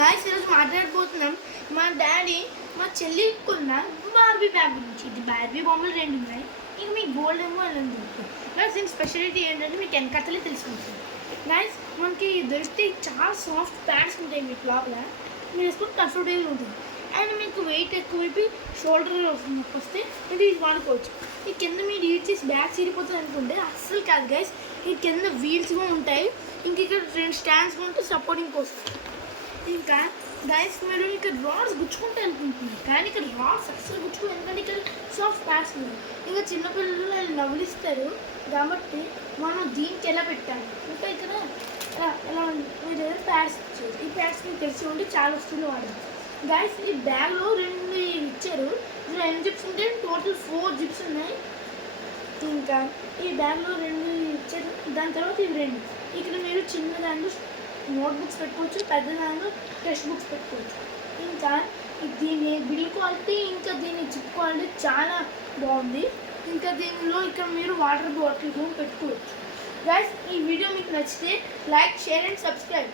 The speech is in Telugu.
గాయస్ ఈరోజు మాట్లాడబోతున్నాం మా డాడీ మా చెల్లి కొన్న బార్బీ బ్యాగ్ గురించి. ఇది బార్బీ బొమ్మలు 2 ఉన్నాయి. ఇక మీకు గోల్డ్ ఏమో అలా దొరుకుతుంది. గాయస్ దీని స్పెషాలిటీ ఏంటంటే మీకు వెనకతలే తెలిసిపోతుంది. గాయస్ మనకి దొరికితే చాలా సాఫ్ట్ ప్యాంట్స్ ఉంటాయి మీకు లోపల. మీరు వేసుకుంటే కంఫర్టబుల్గా ఉంటుంది. అండ్ మీకు వెయిట్ ఎక్కువైపోయి షోల్డర్ వస్తే మీరు ఇది వాడుకోవచ్చు. ఈ కింద మీరు యూజ్ చేసి బ్యాగ్ చిరిగిపోతుంది అనుకుంటే అస్సలు కాదు గైస్. ఈ కింద వీల్స్ కూడా ఉంటాయి. ఇంక ఇక్కడ 2 స్టాండ్స్ ఉంటే సపోర్టింగ్ కోసం. ఇంకా గైస్ మీరు ఇక్కడ రాడ్స్ గుచ్చుకుంటే అనుకుంటున్నారు, కానీ ఇక్కడ రాడ్స్ అస్సలు గుచ్చుకోవాలి. ఎందుకంటే ఇక్కడ సాఫ్ట్ ప్యాడ్స్ ఉన్నాయి. ఇంకా చిన్నపిల్లలు వాళ్ళు నవ్వులిస్తారు కాబట్టి మనం దీనికి ఎలా పెట్టాలి. ఇంకా ఇక్కడ ఎలా మీరు ప్యాడ్స్ ఇచ్చారు. ఈ ప్యాడ్స్ మీకు తెలిసి ఉంటే చాలా వస్తువులు వాడారు. గైస్ ఈ బ్యాగ్లో 2 ఇచ్చారు. ఇందులో 2 జిప్స్ ఉంటే టోటల్ 4 జిప్స్ ఉన్నాయి. ఇంకా ఈ బ్యాగ్లో 2 ఇచ్చారు. దాని తర్వాత ఇవి 2. ఇక్కడ మీరు చిన్న దాంట్లో నోట్బుక్స్ పెట్టుకోవచ్చు, పెద్ద దాంట్లో టెక్స్ట్ బుక్స్ పెట్టుకోవచ్చు. ఇంకా దీని బిల్డ్ క్వాలిటీ ఇంకా దీని జిప్ క్వాలిటీ చాలా బాగుంది. ఇంకా దీనిలో ఇక్కడ మీరు వాటర్ బాటిల్ కూడా పెట్టుకోవచ్చు. గైస్ ఈ వీడియో మీకు నచ్చితే లైక్, షేర్ అండ్ సబ్స్క్రైబ్.